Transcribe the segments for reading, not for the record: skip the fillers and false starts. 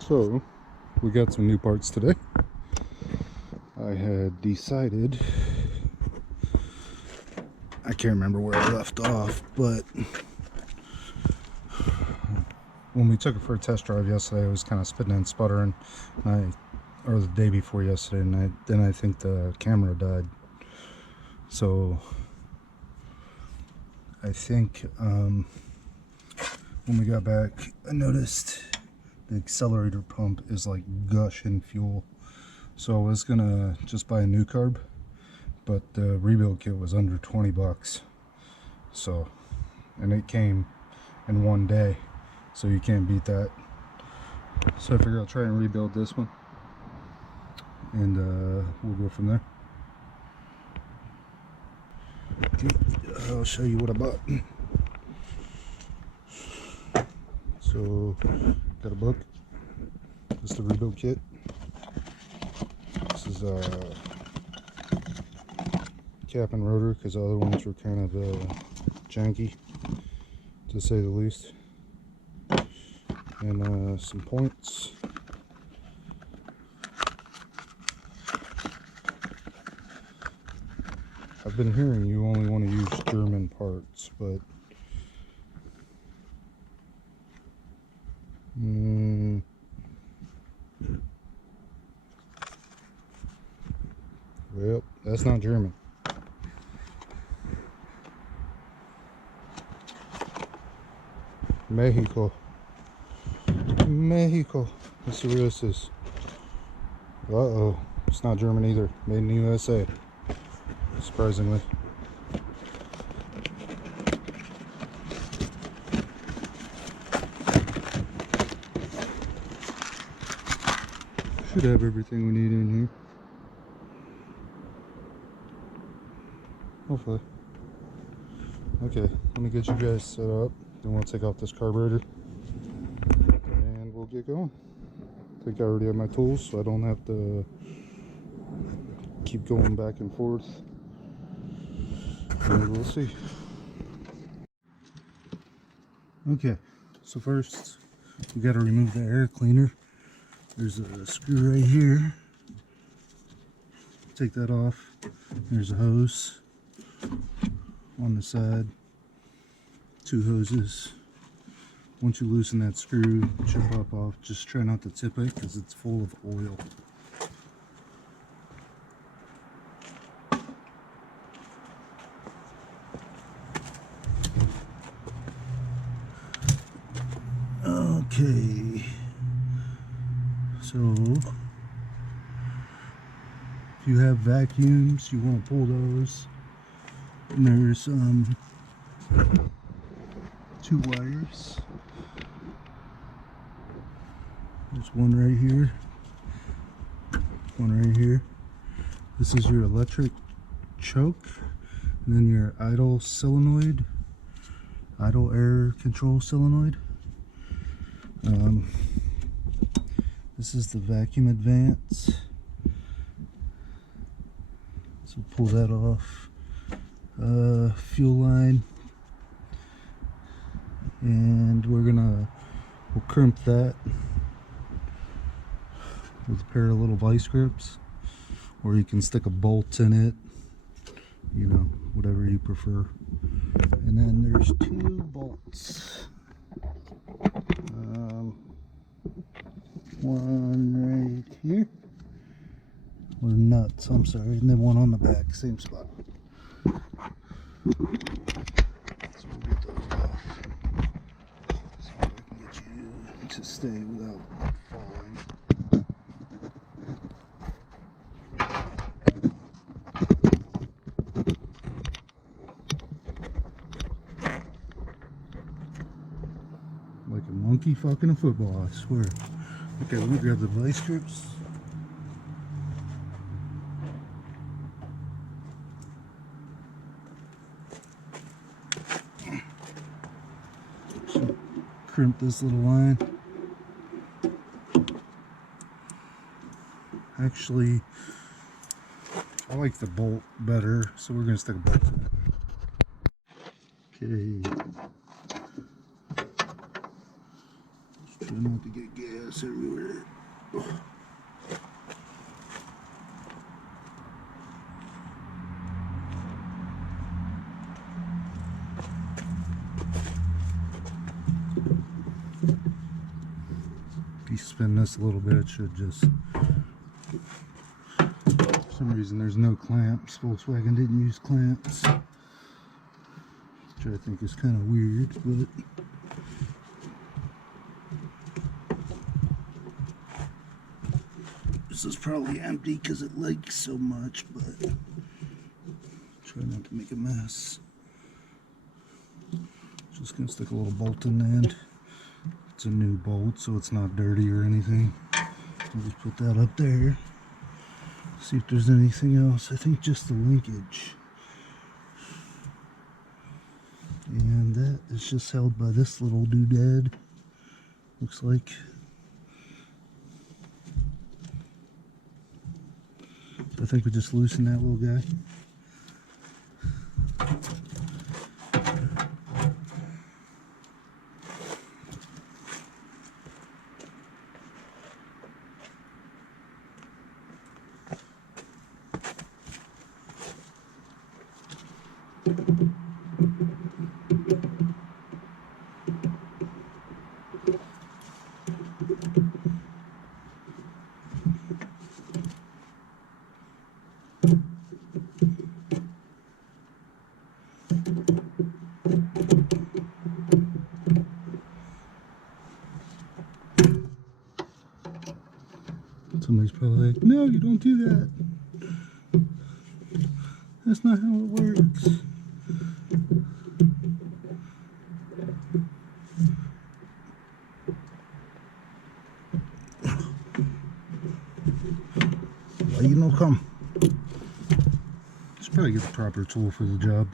So, we got some new parts today. I had decided, I can't remember where I left off, but when we took it for a test drive yesterday, it was kind of spitting and sputtering, or the day before yesterday, and then I think the camera died. So I think when we got back, I noticed the accelerator pump is like gushing fuel. So I was gonna just buy a new carb, but the rebuild kit was under 20 bucks. So, and it came in one day, so you can't beat that. So I figured I'll try and rebuild this one, and we'll go from there. Okay, I'll show you what I bought. So, got a book. This is the rebuild kit. This is cap and rotor, because the other ones were kind of janky, to say the least. And some points. I've been hearing you only want to use German parts, but well, that's not German. Mexico. Let's see where this is. Uh-oh. It's not German either. Made in the USA. Surprisingly. Should have everything we need in here. Hopefully. Okay, let me get you guys set up. Then we'll take off this carburetor and we'll get going. I think I already have my tools, so I don't have to keep going back and forth. And we'll see. Okay, so first we got to remove the air cleaner. There's a screw right here. Take that off. There's a hose on the side. Two hoses. Once you loosen that screw, it should pop off. Just try not to tip it because it's full of oil. Okay, so if you have vacuums, you want to pull those. And there's two wires. There's one right here, one right here. This is your electric choke, and then your idle solenoid, idle air control solenoid. This is the vacuum advance. So pull that off. Fuel line, and we'll crimp that with a pair of little vice grips, or you can stick a bolt in it, you know, whatever you prefer. And then there's two bolts, one right here, or nuts, I'm sorry, and then one on the back, same spot. So we'll get those off so I can get you to stay without falling. Like a monkey fucking a football, I swear. Okay, let me grab the vice grips. Crimp this little line. Actually, I like the bolt better, so we're going to stick a bolt in it. Okay. Try not to get gas everywhere. If you spin this a little bit, it should just... For some reason there's no clamps. Volkswagen didn't use clamps, which I think is kind of weird, but... This is probably empty because it leaks so much, but try not to make a mess. Just gonna stick a little bolt in the end. It's a new bolt, so it's not dirty or anything. I'll just put that up there. See if there's anything else. I think just the linkage. And that is just held by this little doodad. Looks like. I think we just loosen that little guy. Somebody's probably like, no, you don't do that. That's not how it works. Well, you know, come. Should probably get the proper tool for the job.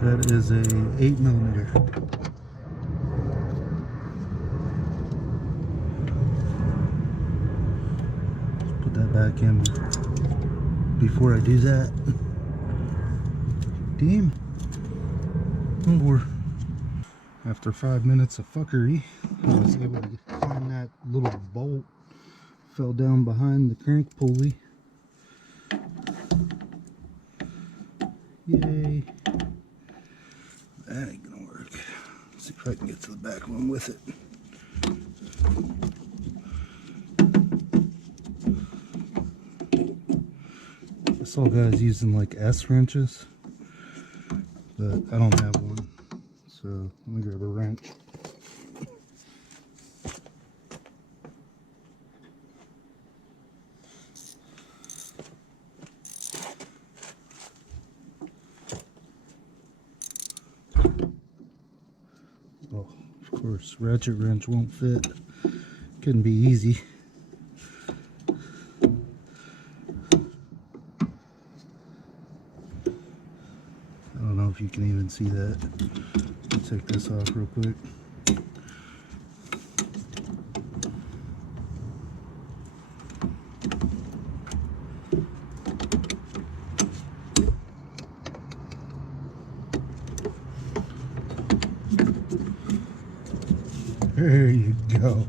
That is a 8mm. Let's put that back in before I do that. Damn. Or after 5 minutes of fuckery, I was able to find that little bolt. Fell down behind the crank pulley. Yay. That ain't gonna work. Let's see if I can get to the back one with it. I saw guys using like S wrenches, but I don't have one. So let me grab a wrench. Oh, of course, ratchet wrench won't fit. Couldn't be easy. I don't know if you can even see that. Let's take this off real quick. There you go.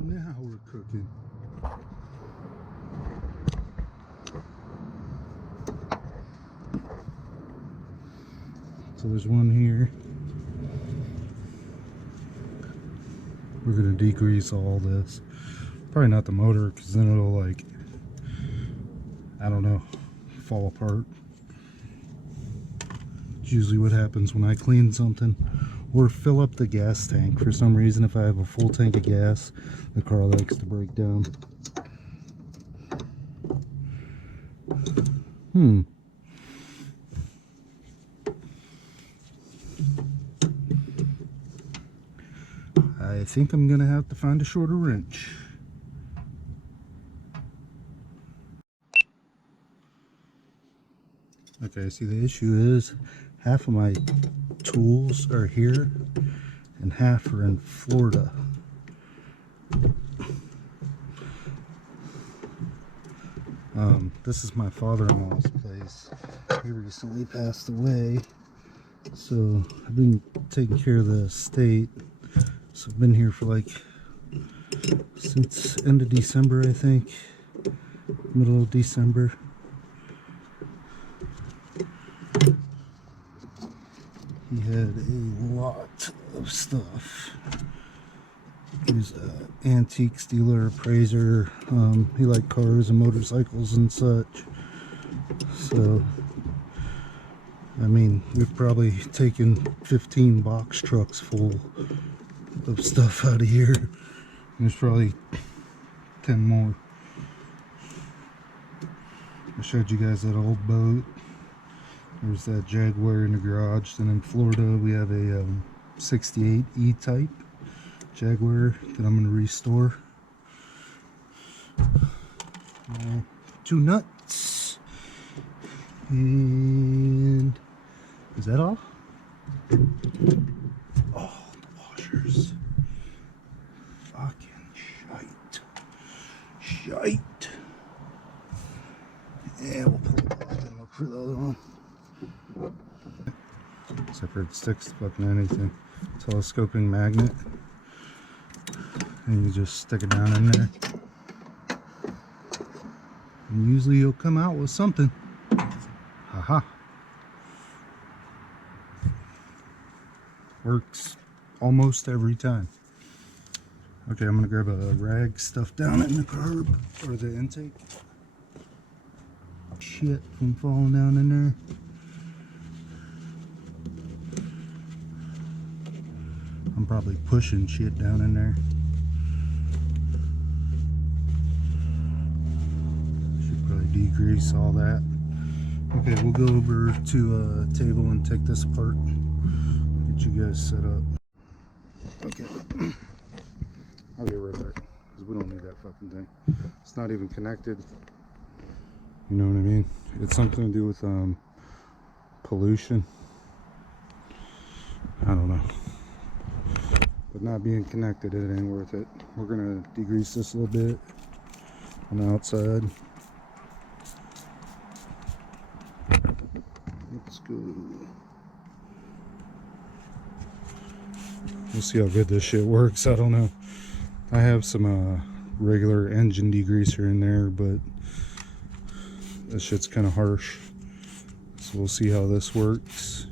Now we're cooking. So there's one here. We're going to degrease all this. Probably not the motor, because then it'll, like, I don't know, fall apart. It's usually what happens when I clean something. Or fill up the gas tank. For some reason, if I have a full tank of gas, the car likes to break down. I think I'm gonna have to find a shorter wrench. Okay, see, the issue is half of my tools are here and half are in Florida. This is my father-in-law's place. He recently passed away, so I've been taking care of the estate. So I've been here for like since end of December, I think, middle of December. He had a lot of stuff. He was an antiques dealer, appraiser. He liked cars and motorcycles and such. So, I mean, we've probably taken 15 box trucks full of stuff out of here. There's probably 10 more. I showed you guys that old boat. There's that Jaguar in the garage. Then in Florida, we have a 68 E-Type Jaguar that I'm going to restore. 2 nuts. And is that all? Oh, the washers. Fucking shite. Shite. Yeah, we'll pull it off and look for the other one. Except for it sticks to fucking anything. Telescoping magnet. And you just stick it down in there. And usually you'll come out with something. Haha. Works almost every time. Okay, I'm gonna grab a rag stuffed down in the carb or the intake. Shit from falling down in there. I'm probably pushing shit down in there. Should probably degrease all that. Okay, we'll go over to a table and take this apart. Get you guys set up. Okay. I'll be right back, because we don't need that fucking thing. It's not even connected. You know what I mean? It's something to do with pollution. I don't know. But not being connected, it ain't worth it. We're gonna degrease this a little bit on the outside. Let's go. We'll see how good this shit works. I don't know. I have some regular engine degreaser in there, but this shit's kind of harsh. So we'll see how this works.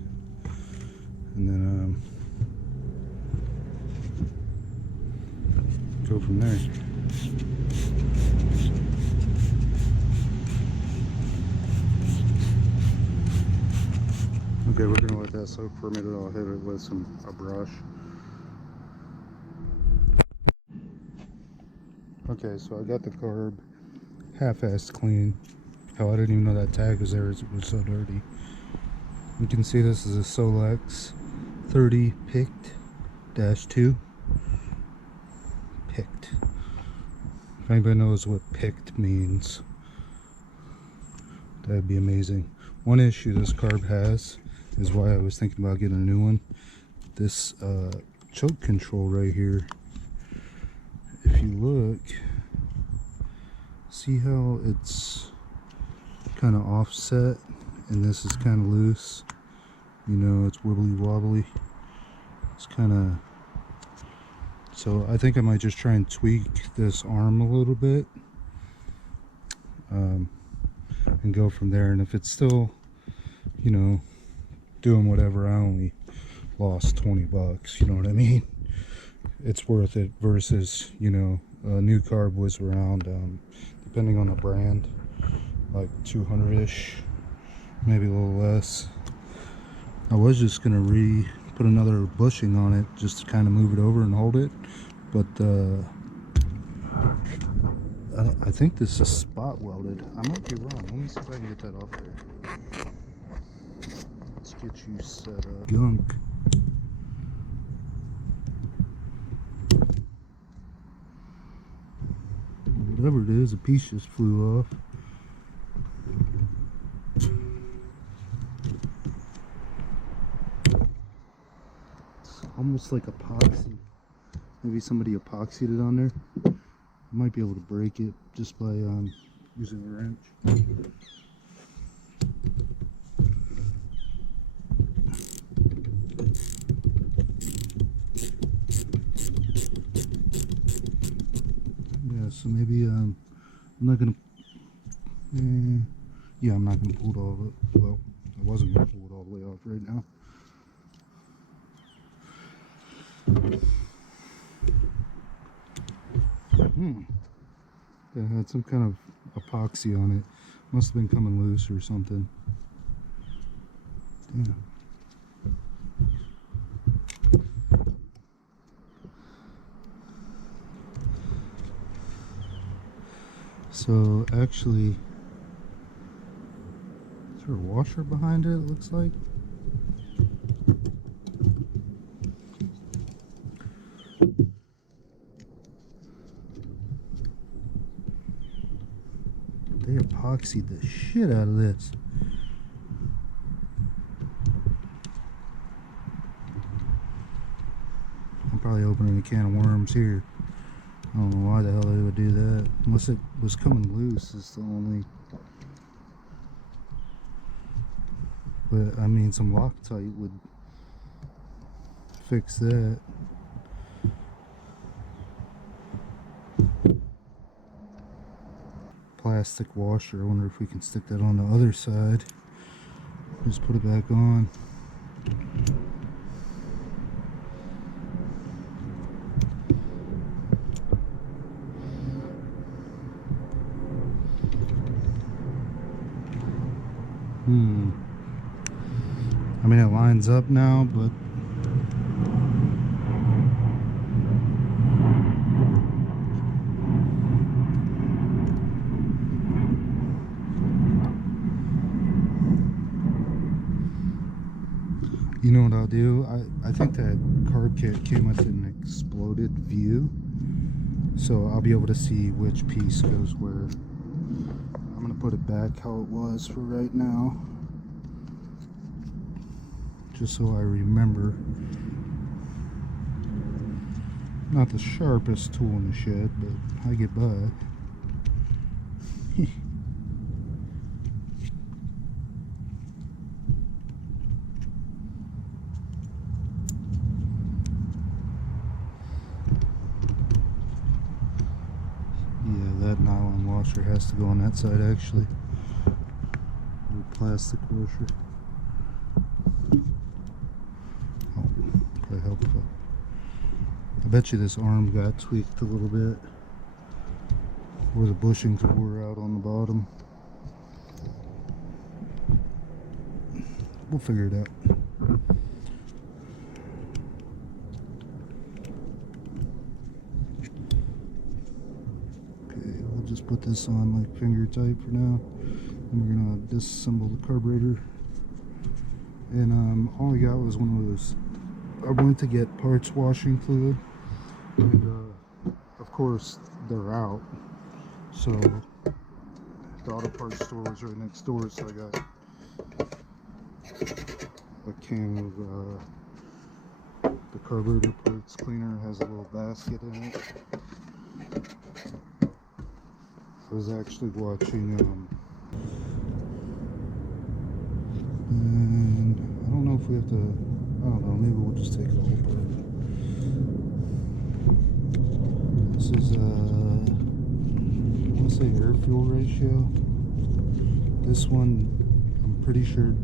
And then go from there. Okay, we're gonna let that soak for a minute. I'll hit it with a brush. Okay, so I got the carb half-assed clean. Hell, I didn't even know that tag was there. It was so dirty. You can see this is a Solex 30 picked-2. Picked. If anybody knows what picked means, that'd be amazing. One issue this carb has is why I was thinking about getting a new one. This choke control right here. If you look, see how it's kind of offset and this is kind of loose. You know, it's wibbly wobbly. It's kind of, so I think I might just try and tweak this arm a little bit and go from there. And if it's still, you know, doing whatever, I only lost 20 bucks, you know what I mean? It's worth it versus, you know, a new carb was around, depending on the brand, like 200-ish, maybe a little less. I was just gonna put another bushing on it just to kind of move it over and hold it, but I think this is spot welded. I might be wrong. Let me see if I can get that off there. Let's get you set up. Gunk. Whatever it is, a piece just flew off. It's almost like epoxy. Maybe somebody epoxied it on there. I might be able to break it just by using a wrench. Yeah, so maybe I'm not gonna. Yeah, I'm not gonna pull it all of it. Well, I wasn't gonna pull it all the way off right now. It had some kind of epoxy on it. Must have been coming loose or something. Yeah. So actually, is there a washer behind it? It looks like. They epoxied the shit out of this. I'm probably opening a can of worms here. I don't know why the hell they would do that. Unless it was coming loose is the only. But I mean, some Loctite would fix that. Plastic washer. I wonder if we can stick that on the other side. Just put it back on. I mean, it lines up now, but you know what I'll do? I think that carb kit came with an exploded view, so I'll be able to see which piece goes where. I'm gonna put it back how it was for right now, just so I remember. Not the sharpest tool in the shed, but I get by. Yeah, that nylon washer has to go on that side actually. The plastic washer. Oh, probably help if I bet you this arm got tweaked a little bit, where the bushings wore out on the bottom. We'll figure it out. Okay, we'll just put this on like finger tight for now. And we're gonna disassemble the carburetor. And all I got was one of those. I went to get parts washing fluid, and of course they're out. So the auto parts store was right next door, so I got a can of the carburetor parts cleaner. It has a little basket in it. I was actually watching and I don't know if we have to, I don't know, maybe we'll just take it all apart. This is I want to say air fuel ratio. This one, I'm pretty sure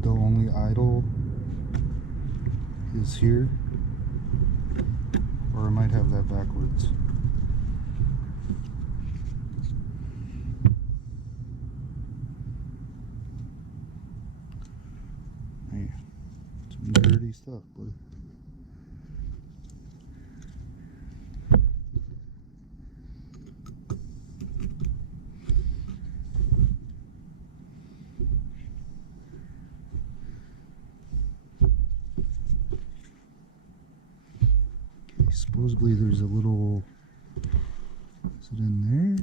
the only idle is here, or I might have that backwards. Man, some dirty stuff, buddy. Supposedly there's a little, is it in there?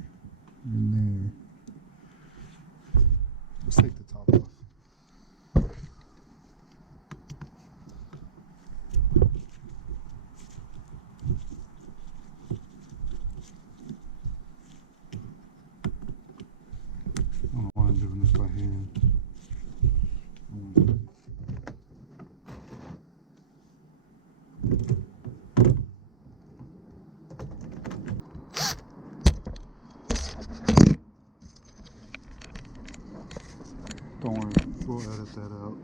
In there. Let's take the top off. just by hand. Don't worry, we'll edit that out.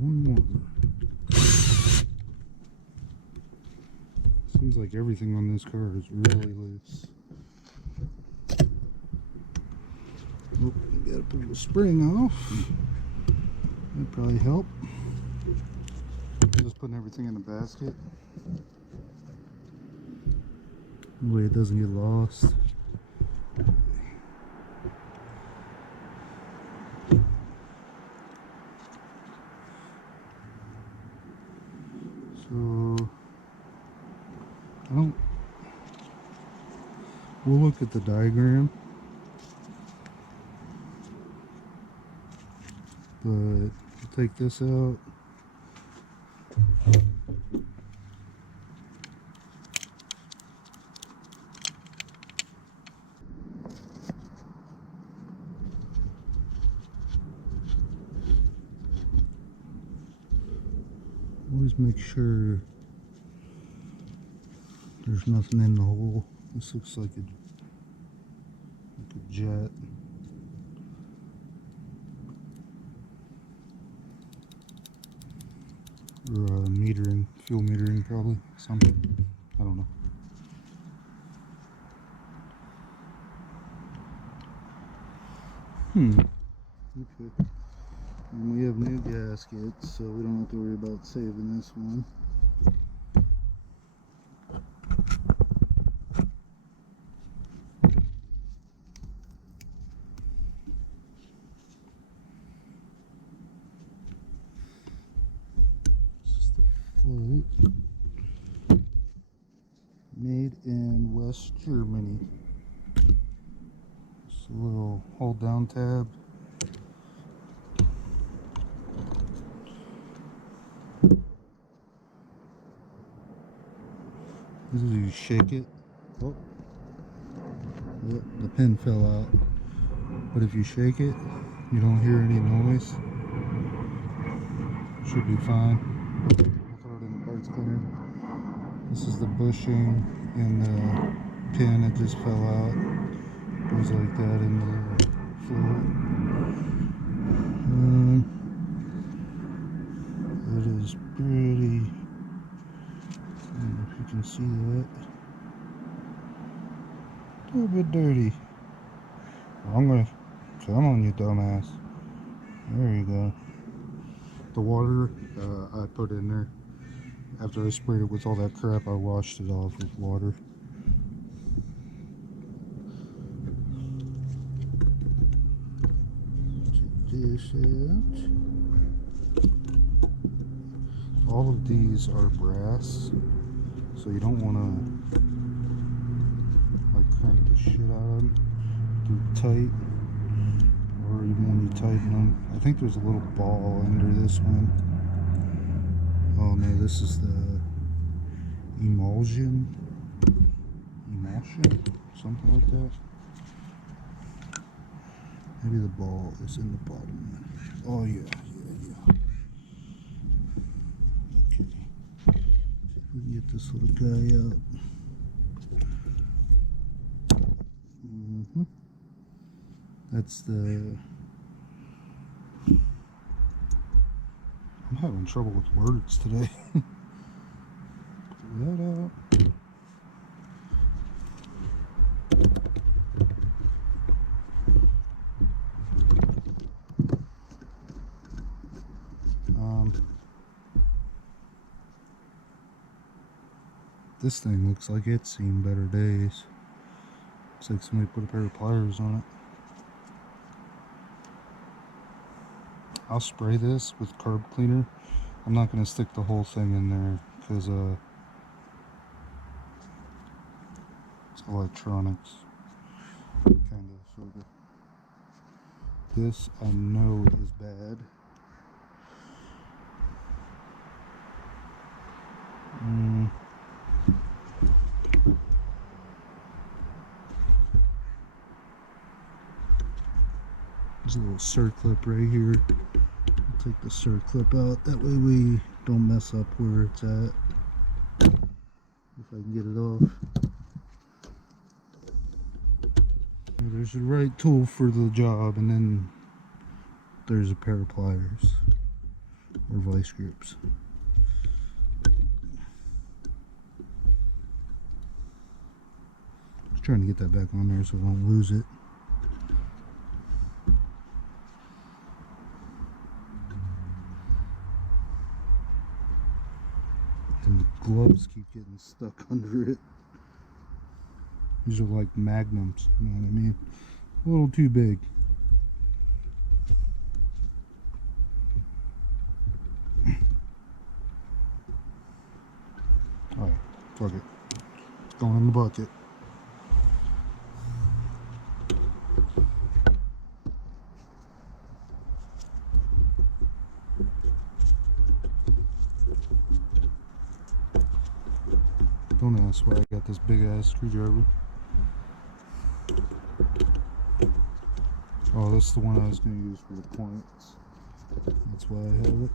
One more. Seems like everything on this car is really loose. Oh, you gotta pull the spring off. That'd probably help. Just putting everything in the basket. That way it doesn't get lost. So we'll look at the diagram, but we'll take this out. Always make sure there's nothing in the hole. This looks like a jet. Or metering, fuel metering probably, something. I don't know. Okay. And we have new gaskets, so we don't have to worry about saving this one. Float, made in West Germany. Just a little hold down tab. This is you shake it. Oh, yep, the pin fell out. But if you shake it, you don't hear any noise. Should be fine. I'll throw it in the parts cleaner. This is the bushing and the pin, it just fell out. Goes like that in the fluid. It is pretty, I don't know if you can see that. A little bit dirty. Come on, you dumbass. There you go. The water I put in there. After I sprayed it with all that crap, I washed it off with water. Take this out. All of these are brass, so you don't want to like crank the shit out of them too tight, or even when you tighten them. I think there's a little ball under this one. Oh no, this is the emulsion, something like that. Maybe the ball is in the bottom. Oh yeah. Okay, we can get this little guy out. That's the. I'm having trouble with words today. Pull that out. This thing looks like it's seen better days. Looks like somebody put a pair of pliers on it. I'll spray this with carb cleaner. I'm not going to stick the whole thing in there because it's electronics. Kind of, sort of. This I know is bad. There's a little circlip right here. I'll take the circlip out. That way we don't mess up where it's at. If I can get it off. Now there's the right tool for the job, and then there's a pair of pliers or vice grips. Just trying to get that back on there so I don't lose it. And the gloves keep getting stuck under it. These are like magnums, you know what I mean? A little too big. Alright, fuck it. It's going in the bucket. Don't ask why I got this big ass screwdriver. Oh, that's the one I was going to use for the points. That's why I have it.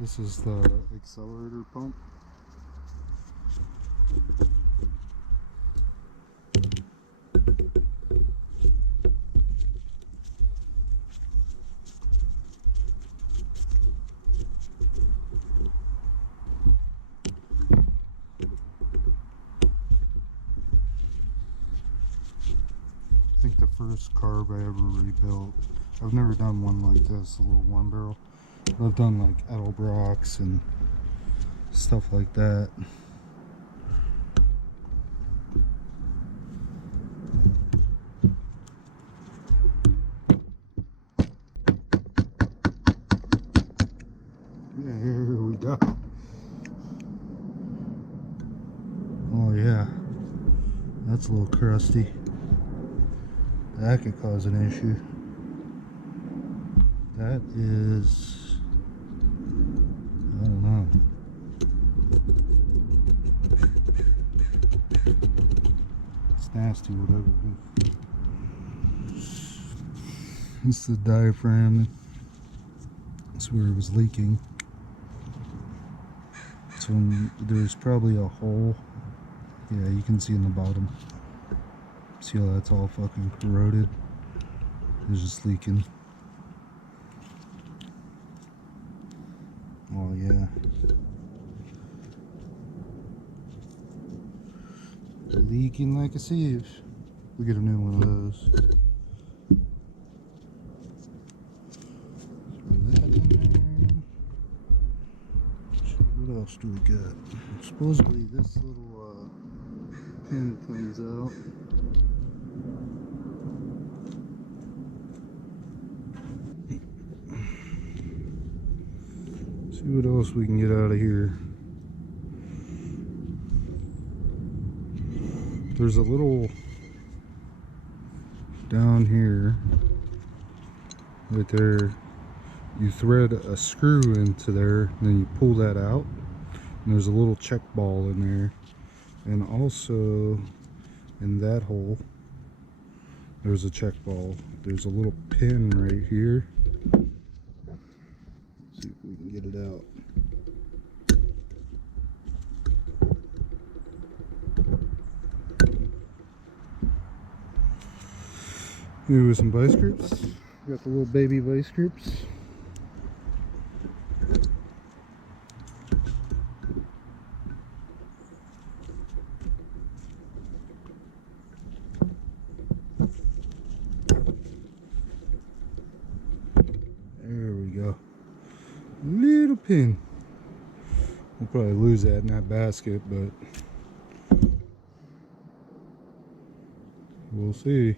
This is the accelerator pump. I think the first carb I ever rebuilt. I've never done one like this, a little one barrel. I've done like Edelbrocks and stuff like that. Yeah, here we go. Oh yeah, that's a little crusty. That could cause an issue. That is, I don't know. It's nasty, whatever. It's the diaphragm. That's where it was leaking. So there's probably a hole. Yeah, you can see in the bottom. See how that's all fucking corroded? It's just leaking. Oh yeah. Leaking like a sieve. We get a new one of those. Throw that in there. What else do we got? Supposedly this little pin comes out. See what else we can get out of here. There's a little down here, right there. You thread a screw into there, and then you pull that out, and there's a little check ball in there. And also in that hole, there's a check ball. There's a little pin right here. Let's see if we can get it out. Maybe with some vice grips. Got the little baby vice grips. go. Little pin. We'll probably lose that in that basket, but we'll see.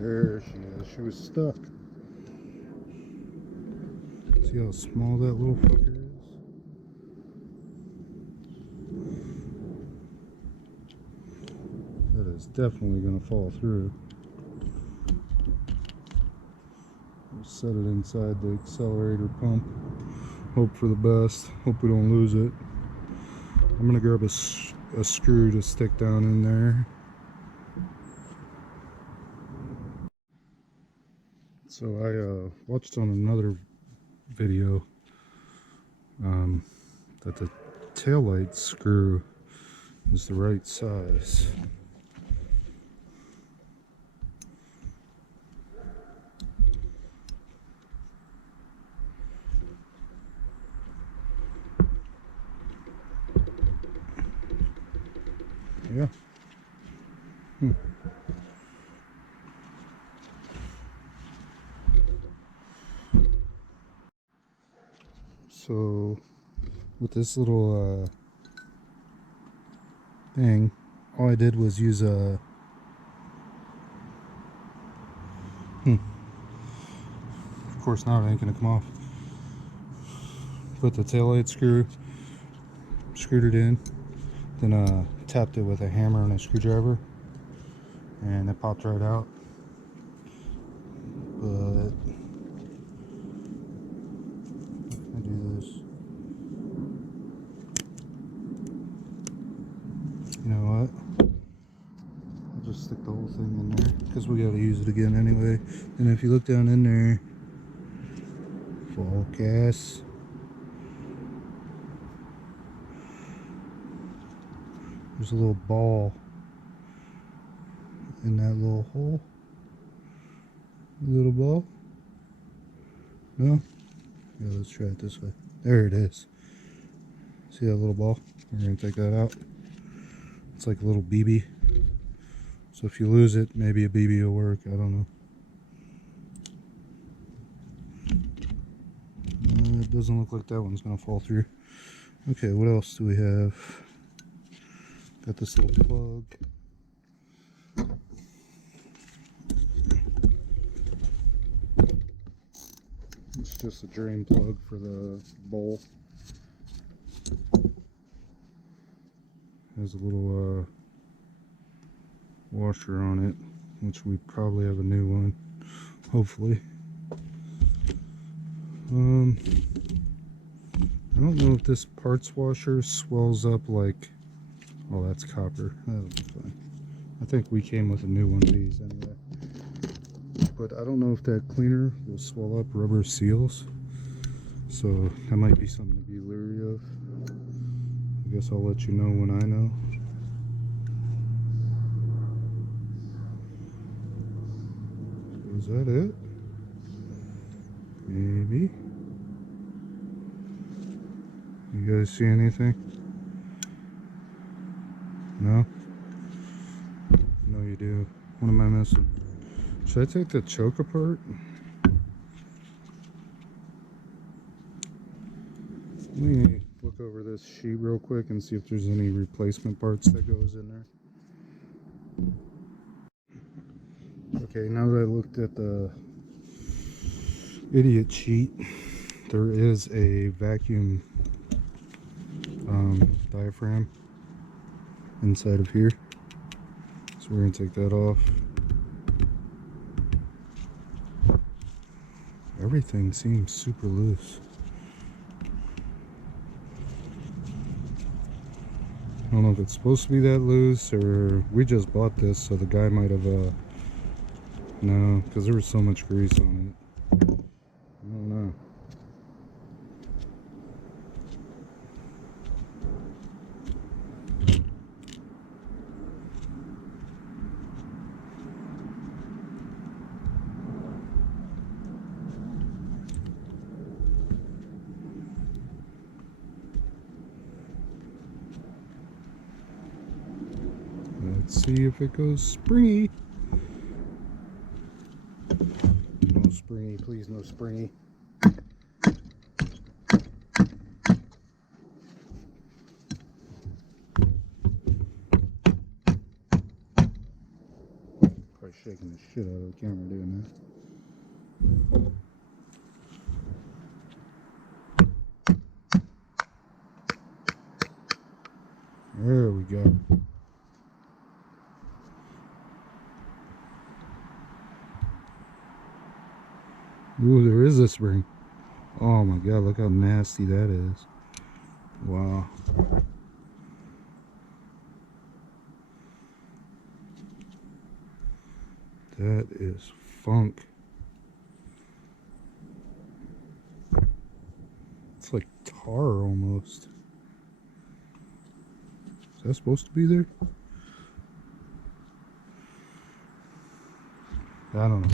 There she is. She was stuck. See how small that little fucker is? That is definitely going to fall through. We'll set it inside the accelerator pump. Hope for the best. Hope we don't lose it. I'm going to grab a screw to stick down in there. So I watched on another video that the taillight screw is the right size. Yeah. So with this little thing, all I did was use a of course now it ain't gonna come off. Put the taillight screw, screwed it in, then tapped it with a hammer and a screwdriver, and it popped right out. But I do this. You know what? I'll just stick the whole thing in there because we gotta use it again anyway. And if you look down in there, focus. There's a little ball in that little hole. Little ball? No? Yeah, let's try it this way. There it is. See that little ball? We're going to take that out. It's like a little BB. So if you lose it, maybe a BB will work. I don't know. It doesn't look like that one's going to fall through. Okay, what else do we have? Got this little plug. It's just a drain plug for the bowl. Has a little washer on it, which we probably have a new one, hopefully. I don't know if this parts washer swells up like, oh, that's copper. That'll be fine. I think we came with a new one of these anyway. But I don't know if that cleaner will swell up rubber seals. So that might be something to be leery of. I guess I'll let you know when I know. So is that it? Maybe. You guys see anything? No? No, you do. What am I missing? Should I take the choke apart? Let me look over this sheet real quick and see if there's any replacement parts that goes in there. Okay, now that I looked at the idiot sheet, there is a vacuum diaphragm inside of here. So we're going to take that off. Everything seems super loose. I don't know if it's supposed to be that loose or we just bought this, so the guy might have no, because there was so much grease on it. I don't know. see if it goes springy. No springy, please, no springy. Probably shaking the shit out of the camera doing that. There we go. Ooh, there is a spring. Oh my god, look how nasty that is. Wow. That is funk. It's like tar almost. Is that supposed to be there? I don't know.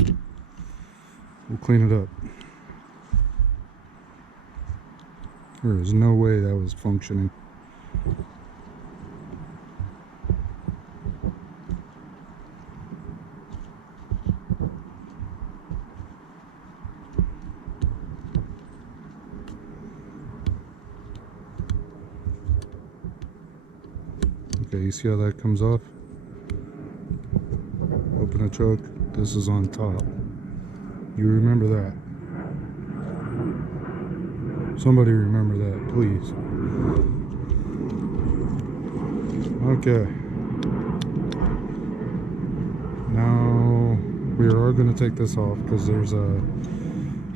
We'll clean it up. There is no way that was functioning. Okay, you see how that comes off? Open the choke. This is on top. You remember that. Somebody remember that, please. Okay. Now we are going to take this off because there's a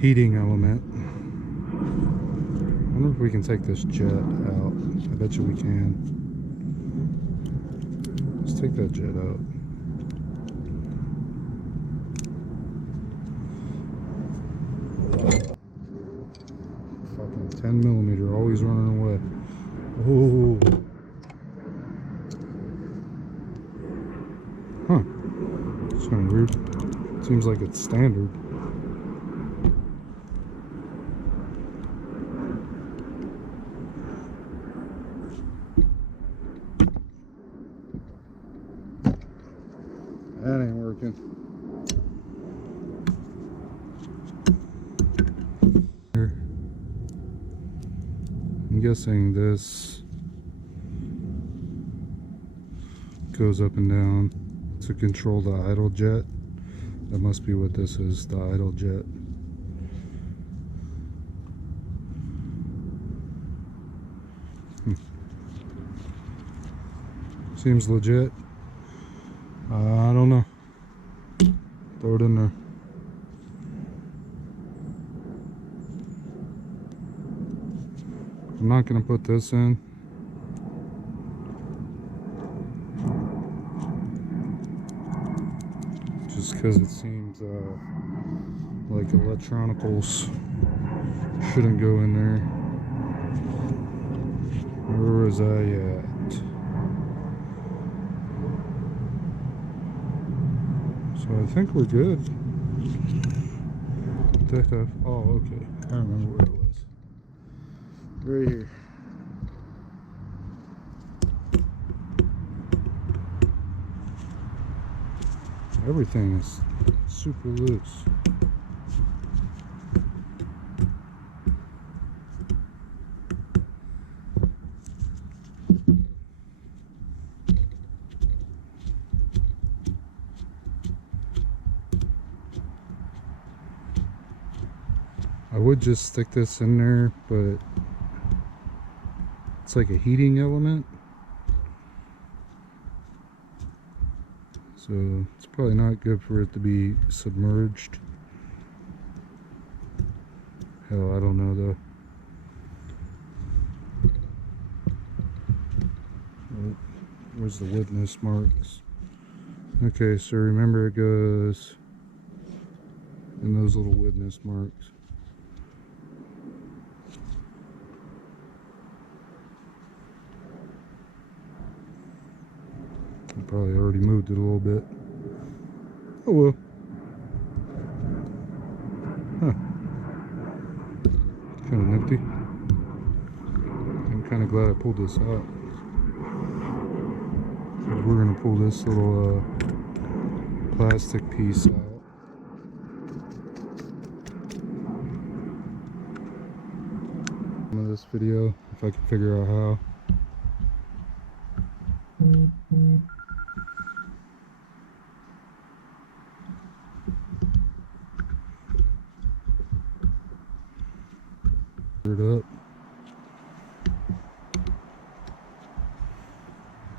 heating element. I wonder if we can take this jet out. I bet you we can. Let's take that jet out. Fucking 10mm, always running away. Oh. Huh. It's kind of weird. Seems like it's standard. That ain't working. I'm guessing this goes up and down to control the idle jet. That must be what this is, the idle jet. Seems legit. I don't know. Throw it in there. I'm not going to put this in. Just because it seems like electronicals shouldn't go in there. Where was I at? So I think we're good. What the heck? Oh, okay. I remember where it was. Right here. Everything is super loose. I would just stick this in there, but it's like a heating element. So it's probably not good for it to be submerged. Hell, I don't know though. Oh, where's the witness marks? Okay, so remember it goes in those little witness marks. I probably already moved it a little bit. Oh well. Huh. Kind of nifty. I'm kind of glad I pulled this out. we're gonna pull this little plastic piece out. Of this video, if I can figure out how. It up.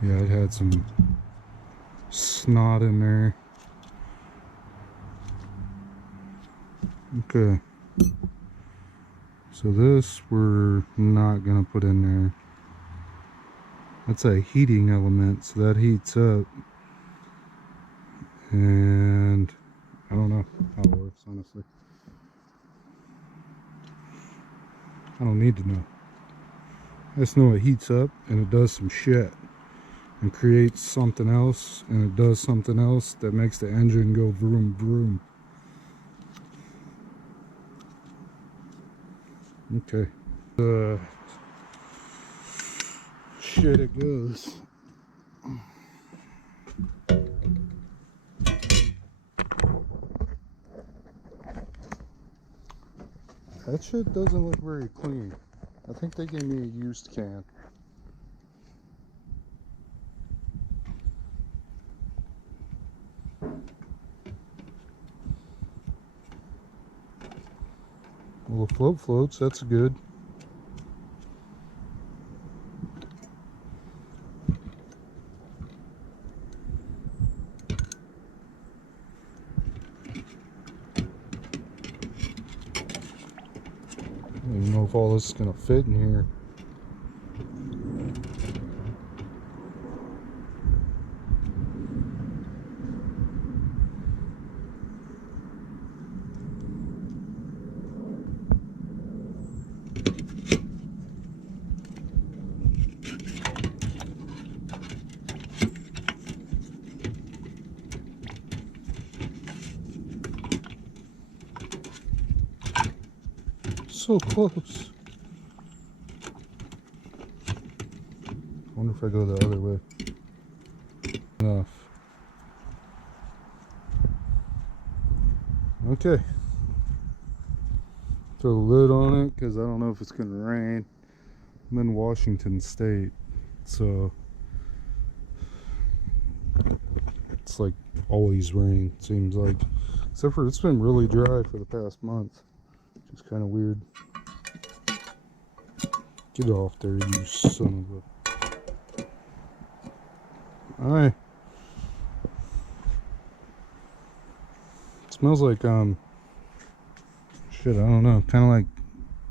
Yeah, it had some snot in there. Okay. So this we're not gonna put in there. That's a heating element, so that heats up. And I don't know how it works, honestly. I don't need to know. I just know it heats up and it does some shit and creates something else, and it does something else that makes the engine go vroom vroom. Okay. Shit, it goes. That shit doesn't look very clean. I think they gave me a used can. Well, the float floats, that's good. I don't even know if all this is gonna fit in here. So close. I wonder if I go the other way. Enough. Okay. Throw the lid on it because I don't know if it's going to rain. I'm in Washington State, so it's like always rain, seems like. Except for it's been really dry for the past month. It's kind of weird. Get off there, you son of a... Alright. It smells like, shit, I don't know. Kind of like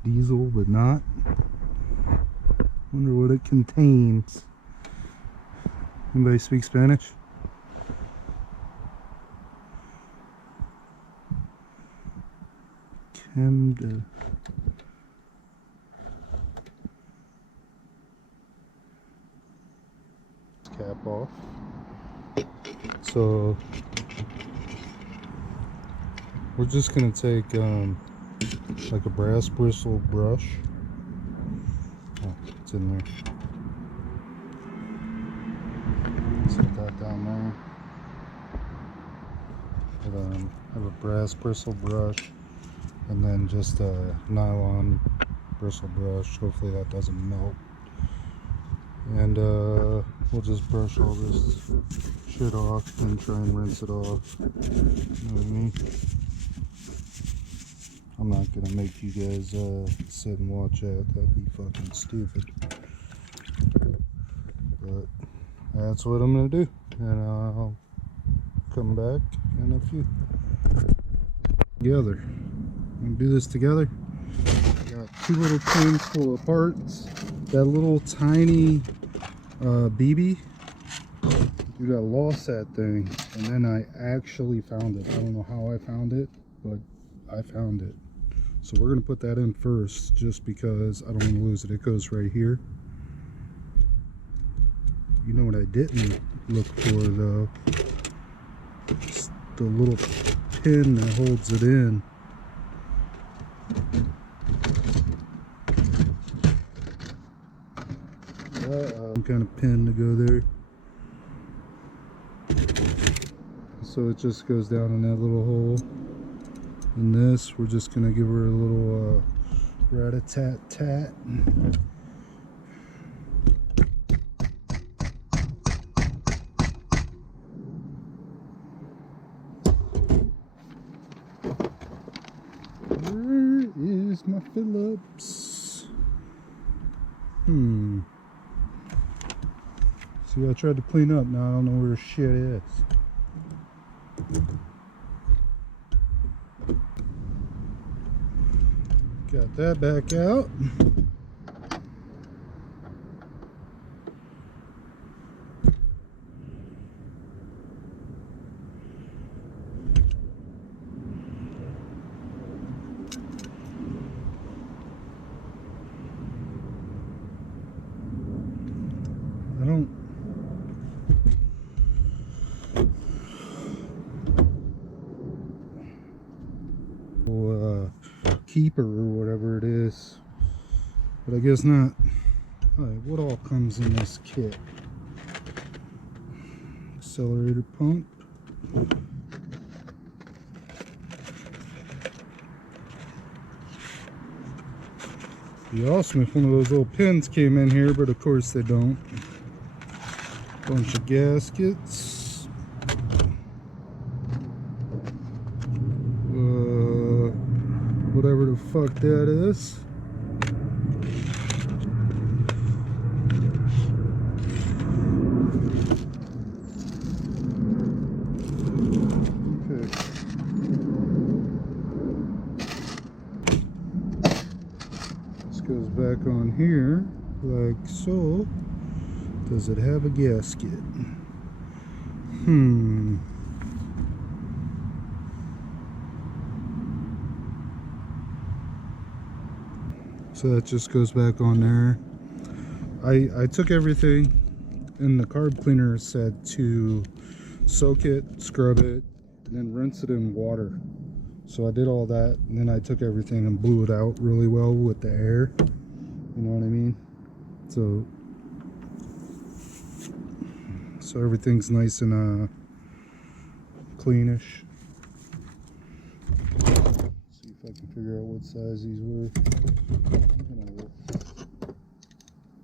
diesel, but not. Wonder what it contains. Anybody speak Spanish? Camden. Cap off. So we're just gonna take like a brass bristle brush. Oh, it's in there. Set that down there. But, have a brass bristle brush, and then just a nylon bristle brush. Hopefully that doesn't melt. And we'll just brush all this shit off and try and rinse it off. You know what I mean? I'm not gonna make you guys sit and watch that. That'd be fucking stupid. But that's what I'm gonna do, and I'll come back in a few. Together. I'm gonna do this together. Got two little tins full of parts. That little tiny BB. Dude, I lost that thing, and then I actually found it. I don't know how I found it, but I found it. So we're gonna put that in first, just because I don't want to lose it. It goes right here. You know what I didn't look for though? It's the little pin that holds it in. Some kind of pin to go there. so it just goes down in that little hole. And this, we're just gonna give her a little rat-a-tat-tat. Where is my Phillips? See, I tried to clean up, now I don't know where shit is. Got that back out. I don't keeper or whatever it is, but I guess not. Alright, what all comes in this kit? Accelerator pump, be awesome if one of those little pins came in here, but of course they don't. Bunch of gaskets, whatever the fuck that is. Okay. This goes back on here like so. Does it have a gasket? So that just goes back on there. I took everything, and the carb cleaner said to soak it, scrub it, and then rinse it in water. So I did all that, and then I took everything and blew it out really well with the air. You know what I mean? So everything's nice and cleanish. See if I can figure out what size these were.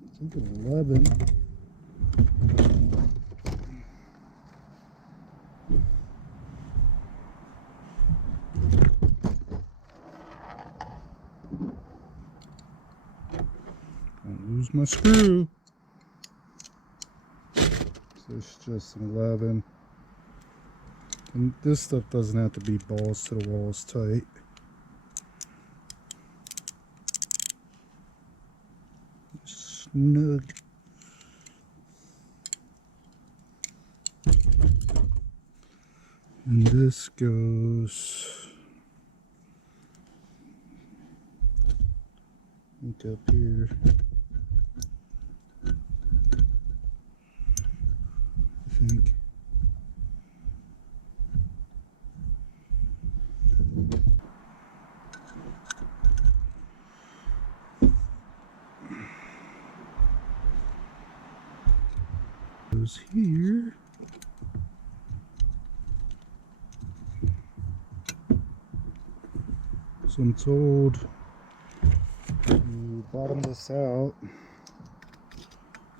I think an 11. Don't lose my screw. So it's just an 11. And this stuff doesn't have to be balls to the walls tight. Snug. And this goes up here. I think. Goes here. So I'm told you bottom this out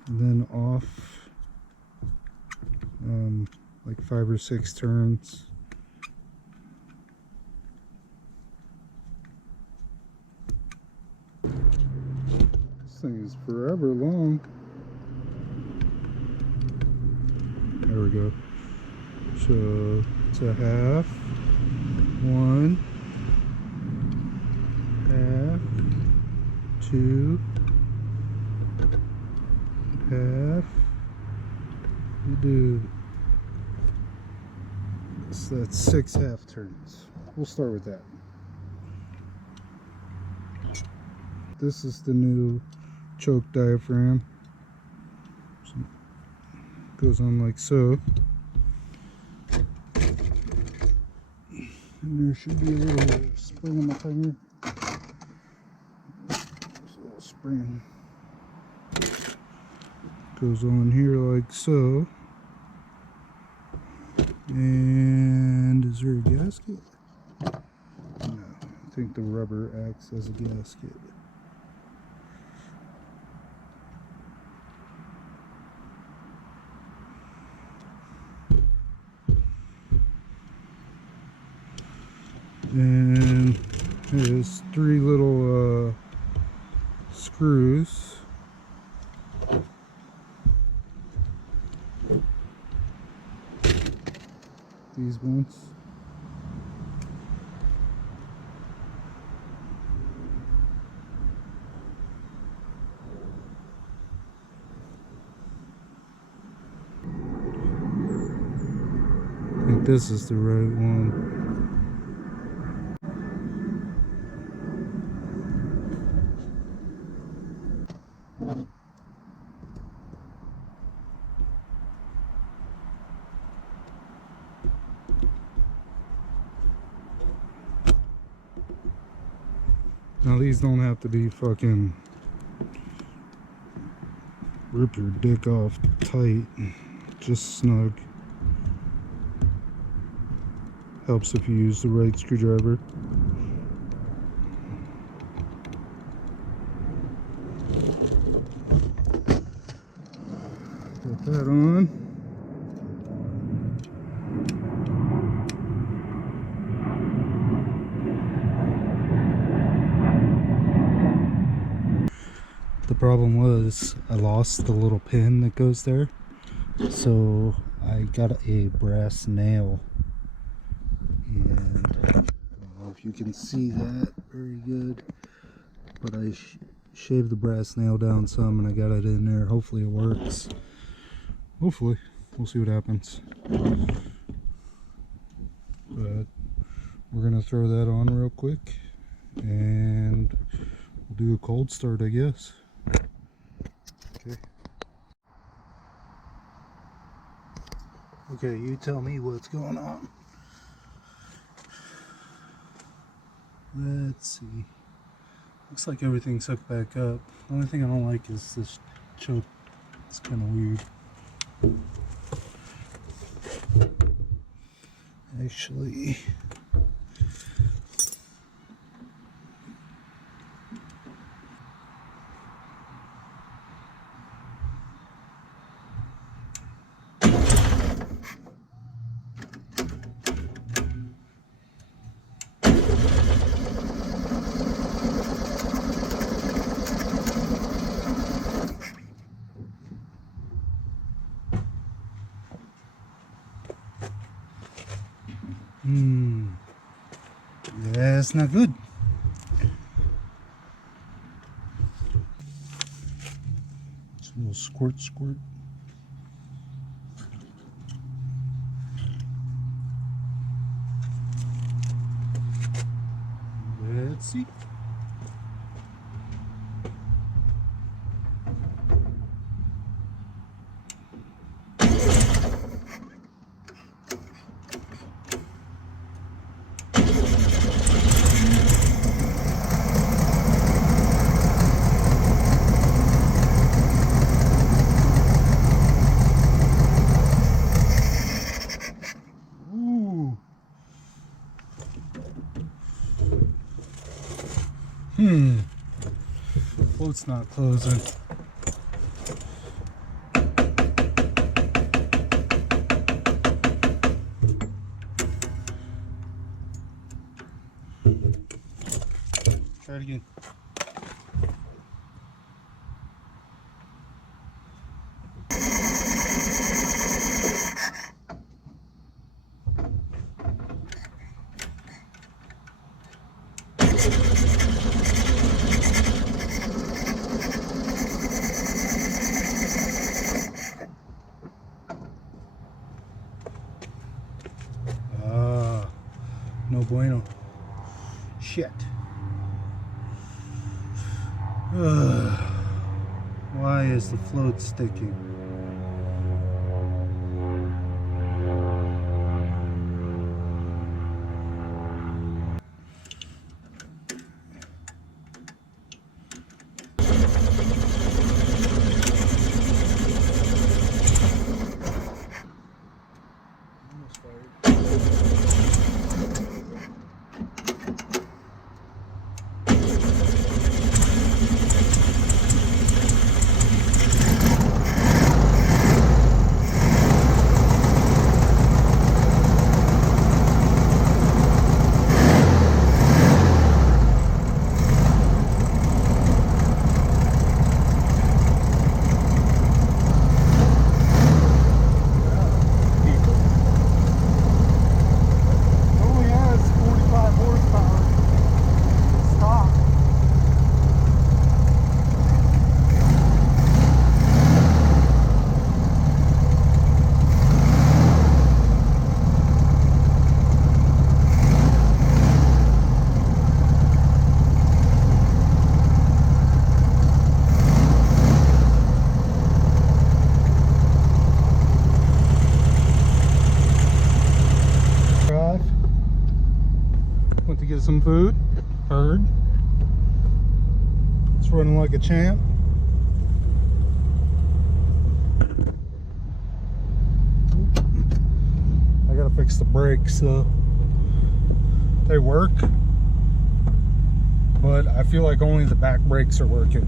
and then off like 5 or 6 turns. This thing is forever long. There we go. So it's a half, 1, half, 2, half. You do. So that's 6 half turns. We'll start with that. This is the new choke diaphragm. So it goes on like so. And there should be a little spring on my finger. There's a little spring. Goes on here like so. And is there a gasket? No, I think the rubber acts as a gasket. And there's 3 little screws. These ones. I think this is the right one. Now these don't have to be fucking rip your dick off tight, just snug. Helps if you use the right screwdriver. Put that on. The problem was I lost the little pin that goes there, so I got a brass nail, and I don't know if you can see that very good, but I shaved the brass nail down some and I got it in there. Hopefully it works. Hopefully. We'll see what happens. But we're gonna throw that on real quick and we'll do a cold start, I guess. Okay. Okay, you tell me what's going on. Let's see. Looks like everything's hooked back up. The only thing I don't like is this choke. It's kind of weird. Actually, that's not good. Just a little squirt, squirt. Let's see. Float's not closing. Try it again. No bueno. Shit. Why is the float sticking? Almost fired. Went to get some food. Heard. It's running like a champ. I gotta fix the brakes though. They work, but I feel like only the back brakes are working.